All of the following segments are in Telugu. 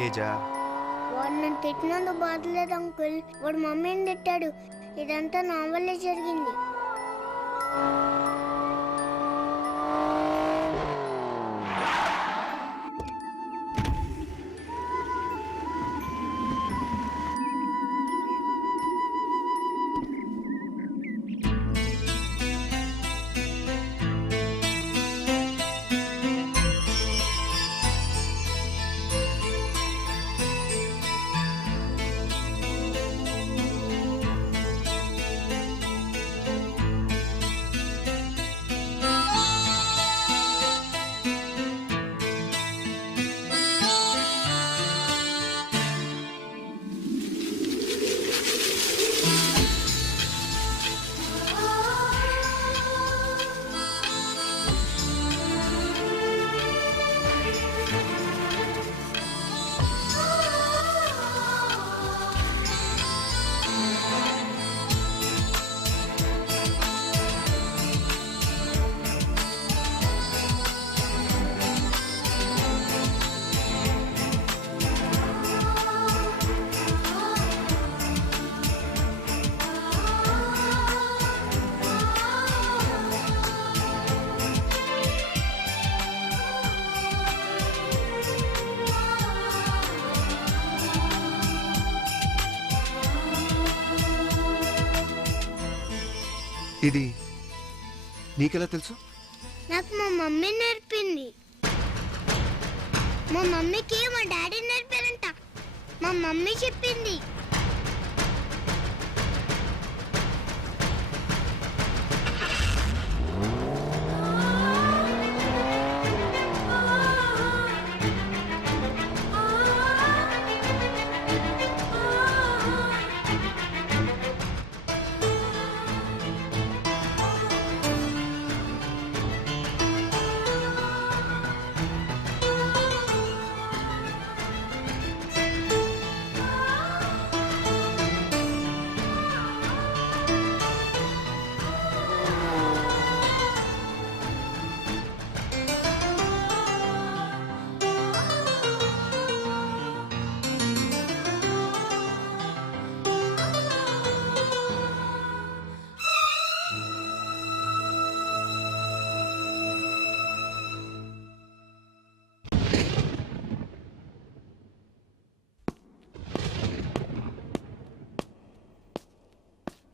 తేజ. వాడు నన్ను తిట్టినందుకు బాధలేదు అంకుల్, వాడు మమ్మీని తిట్టాడు. ఇదంతా నా వల్లే జరిగింది. ఇది నీకెలా తెలుసు? నాకు మా మమ్మీ నేర్పింది. మా మమ్మీకి మా డాడీ నేర్పారంట. మా మమ్మీ చెప్పింది.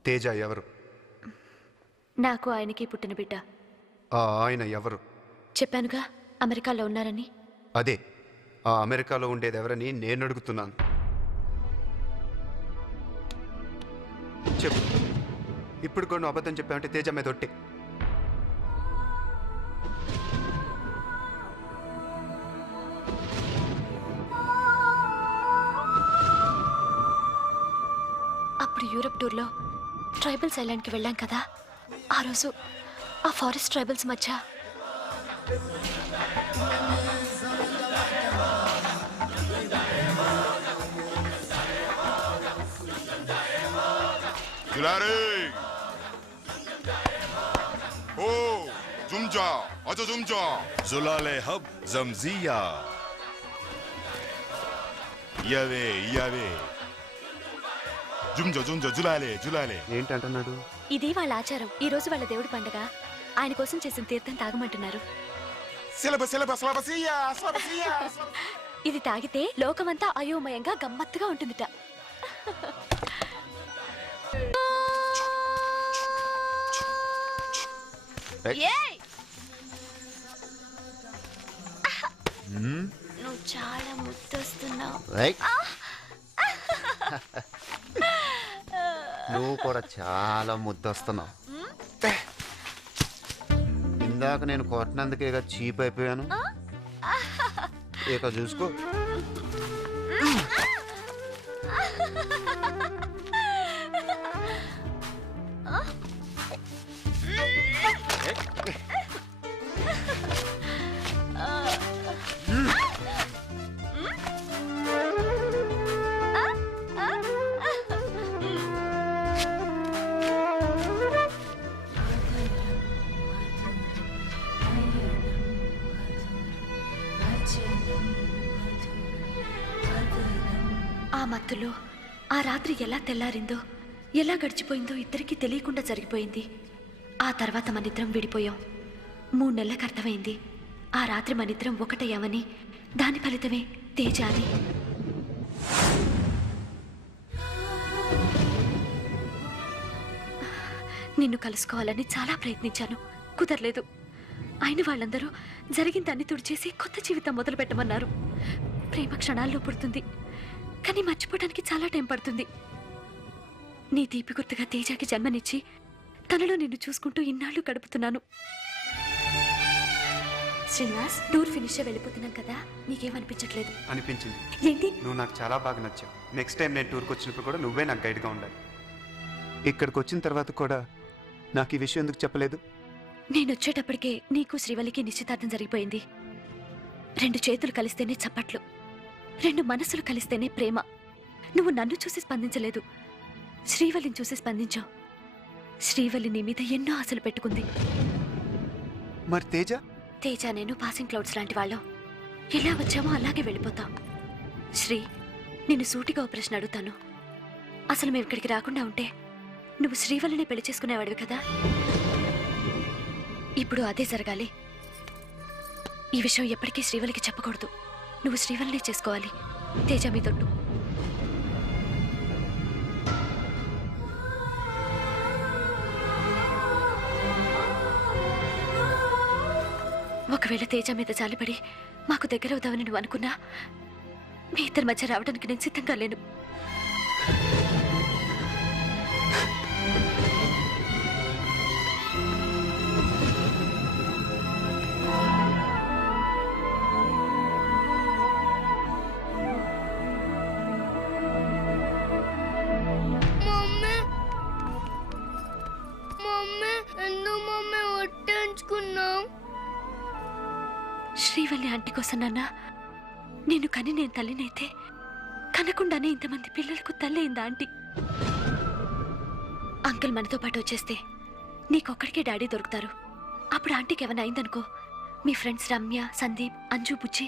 తేజ ఎవరు? నాకు ఆయనకి పుట్టిన బిడ్డ. ఆయన ఎవరు? చెప్పానుగా, అమెరికాలో ఉన్నారని. అదే, ఆ అమెరికాలో ఉండేది ఎవరని నేను అడుగుతున్నాను. చెప్పు. ఇప్పుడు కూడా అబద్ధం చెప్పామంటే తేజ మీద ఒట్టే. అప్పుడు యూరప్ టూర్లో ట్రైబల్స్ ఐలాండ్కి వెళ్ళాం కదా, ఆ రోజు ఆ ఫారెస్ట్ ట్రైబల్స్ మధ్య జుమ్జా అజ జుమ్జా జులాలే హబ్ జంజియా యావే యావే జుమ్జా జుమ్జా జులాలే జులాలే. ఏంటంటున్నాడు? ఇది వాళ్ళ ఆచారం. ఈ రోజు వాళ్ళ దేవుడి పండగ. ఆయన కోసం చేసిన తీర్థం తాగమంటున్నారు. ఇది తాగితే లోకమంతా అయోమయంగా గమ్మత్తుగా ఉంటుందిట. నువ్వు చాలా ముద్దొస్తున్నావు. నువ్వు కూడా చాలా ముద్దొస్తున్నావు. ఇందాక నేను కొట్టినందుకే చీప్ అయిపోయాను. ఇక చూసుకో. మత్తులో ఆ రాత్రి ఎలా తెల్లారిందో, ఎలా గడిచిపోయిందో ఇద్దరికీ తెలియకుండా జరిగిపోయింది. ఆ తర్వాత మనిద్దరం విడిపోయాం. 3 నెలలకు అర్థమైంది ఆ రాత్రి మనిద్దరం ఒకటయ్యామని. దాని ఫలితమే తేజ అని. నిన్ను కలుసుకోవాలని చాలా ప్రయత్నించాను, కుదరలేదు. అయిన వాళ్ళందరూ జరిగిన దాన్ని తుడిచేసి కొత్త జీవితం మొదలు పెట్టమన్నారు. ప్రేమ క్షణాల్లో పుడుతుంది, కానీ మర్చిపోవడానికి చాలా టైం పడుతుంది. నీ తీపి గుర్తుగా తేజాకి జన్మనిచ్చి తనలో నిన్ను చూసుకుంటూ ఇన్నాళ్ళు గడుపుతున్నాను. శ్రీనివాస్, టూర్ ఫినిష్ వెళ్ళిపోతున్నాం కదా, నీకేమనిపించట్లేదు? అనిపించింది. ఏంటి? నువ్వు నాకు చాలా బాగా నచ్చావు. నెక్స్ట్ టైం నేను టూర్కి వచ్చినప్పుడు కూడా నువ్వే నాకు గైడ్గా ఉండాలి. ఇక్కడికి వచ్చిన తర్వాత కూడా నాకు ఈ విషయం ఎందుకు చెప్పలేదు? నేను వచ్చేటప్పటికే నీకు శ్రీవల్లికి నిశ్చితార్థం జరిగిపోయింది. 2 చేతులు కలిస్తేనే చప్పట్లు, 2 మనసులు కలిస్తేనే ప్రేమ. నువ్వు నన్ను చూసి స్పందించలేదు, శ్రీవల్లిని చూసి స్పందించావు. శ్రీవల్లి నీ మీద ఎన్నో ఆశలు పెట్టుకుంది. మరి తేజ? తేజ నేను పాసింగ్ క్లౌడ్స్ లాంటి వాళ్ళం. ఎలా వచ్చామో అలాగే వెళ్ళిపోతాం. శ్రీ, నిన్ను సూటిగా ఓ ప్రశ్న అడుగుతాను. అసలు మేము ఇక్కడికి రాకుండా ఉంటే నువ్వు శ్రీవల్లిని పెళ్లి చేసుకునేవాడివి కదా? ఇప్పుడు అదే జరగాలి. ఈ విషయం ఎప్పటికీ శ్రీవల్లికి చెప్పకూడదు. నువ్వు శ్రీవల్లిని చేసుకోవాలి. తేజ మీ తొట్టు. ఒకవేళ తేజ మీద జాలిపడి మాకు దగ్గర అవుతావని నువ్వు అనుకున్నా, మీ ఇద్దరి మధ్య రావడానికి నేను సిద్ధంగా లేను. శ్రీవల్లి ఆంటీ కోసం నాన్న, నేను కని నేను తల్లినైతే కనకుండానే ఇంతమంది పిల్లలకు తల్లి అయిందా ఆంటీ? అంకుల్ మనతో పాటు వచ్చేస్తే నీకొక్కడికే డాడీ దొరుకుతారు. అప్పుడు ఆంటీకి ఏమైనా అయిందనుకో, మీ ఫ్రెండ్స్ రమ్య, సందీప్, అంజు, బుజ్జి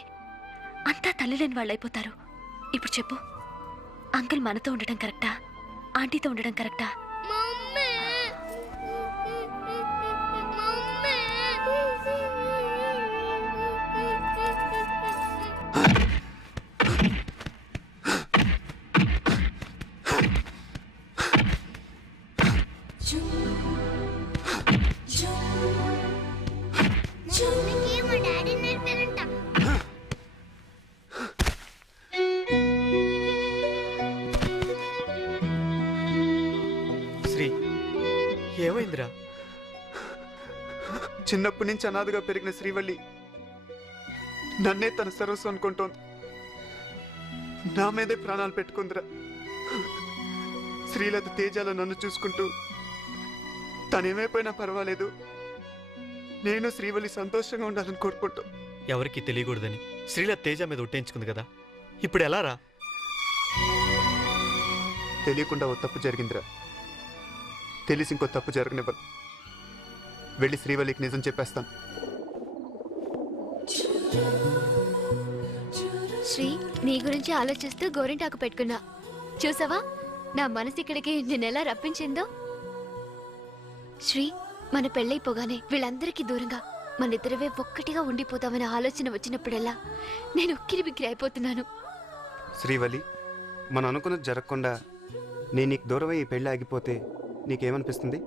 అంతా తల్లి లేని వాళ్ళు అయిపోతారు. ఇప్పుడు చెప్పు, అంకుల్ మనతో ఉండడం కరెక్టా, ఆంటీతో ఉండడం కరెక్టా? ఏమైందిరా? చిన్నప్పటి నుంచి అనాథగా పెరిగిన శ్రీవల్లి నన్నే తన సర్వస్వం అనుకుంటోంది. నా మీదే ప్రాణాలు పెట్టుకుందిరా. శ్రీలత తేజాలో నన్ను చూసుకుంటూ తనేమైపోయినా పర్వాలేదు, నేను శ్రీవల్లి సంతోషంగా ఉండాలని కోరుకుంటూ. ఎవరికి తెలియకూడదని శ్రీలత తేజ మీద ఒట్టేయించుకుంది కదా, ఇప్పుడు ఎలా రా? తెలియకుండా ఓ తప్పు జరిగిందిరా. తెలిసి ఇంకో తప్పు జరగనివ్వను. వెళ్ళి శ్రీవల్లికి నిజం చెప్పేస్తాను. శ్రీ, నీ గురించి ఆలోచిస్తూ గోరింటాకు పెట్టుకున్నా. చూసావా నా మనసు ఇక్కడికి నిన్నెలా రప్పించిందో? శ్రీ, మన పెళ్ళైపోగానే వీళ్ళందరికీ దూరంగా మనిద్దరవే ఒక్కటిగా ఉండిపోతామనే ఆలోచన వచ్చినప్పుడల్లా నేను ఉక్కిరి బిక్కిరి అయిపోతున్నాను. శ్రీవల్లి, మనం అనుకున్నది జరగకుండా నేను నీకు దూరమై ఈ పెళ్ళి ఆగిపోతే నీకేమనిపిస్తుంది?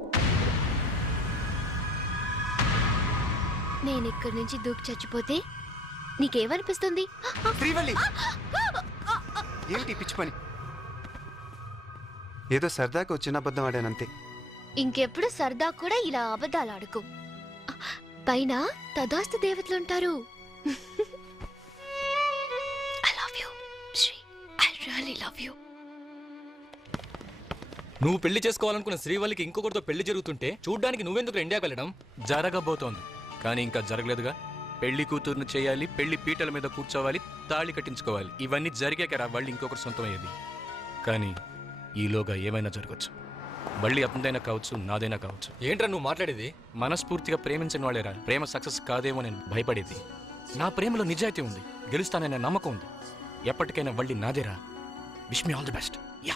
నేను ఇక్కడి నుంచి దూకి చచ్చిపోతే నీకేమనిపిస్తుంది? శ్రీవల్లి, ఏమిటి పిచ్చి పని? ఏదో సరదాగా వచ్చిన అబద్ధం ఆడానంతే. ఇంకెప్పుడు సరదా కూడా ఇలా అబద్ధాలు ఆడుకో. పైన తదాస్తు దేవతలుంటారు. I love you, Shri. I really love you. నువ్వు పెళ్లి చేసుకోవాలనుకున్న శ్రీవల్లికి ఇంకొకరితో పెళ్లి జరుగుతుంటే చూడ్డానికి నువ్వెందుకు ఇండియాకి వెళ్ళడం? జరగబోతోంది, కానీ ఇంకా జరగలేదుగా. పెళ్లి కూతురుని చేయాలి, పెళ్లి పీటల మీద కూర్చోవాలి, తాళి కట్టించుకోవాలి. ఇవన్నీ జరిగాక రా వాళ్ళు ఇంకొకరు సొంతం అయ్యేది. కానీ ఈలోగా ఏమైనా జరగచ్చు. మళ్ళీ అతనిదైనా కావచ్చు, నాదైనా కావచ్చు. ఏంట్రా నువ్వు మాట్లాడేది? మనస్ఫూర్తిగా ప్రేమించిన వాళ్ళేరా ప్రేమ సక్సెస్ కాదేమో నేను భయపడేది. నా ప్రేమలో నిజాయితీ ఉంది, గెలుస్తాననే నమ్మకం ఉంది. ఎప్పటికైనా వళ్ళి నాదేరా. Wish me all the best yeah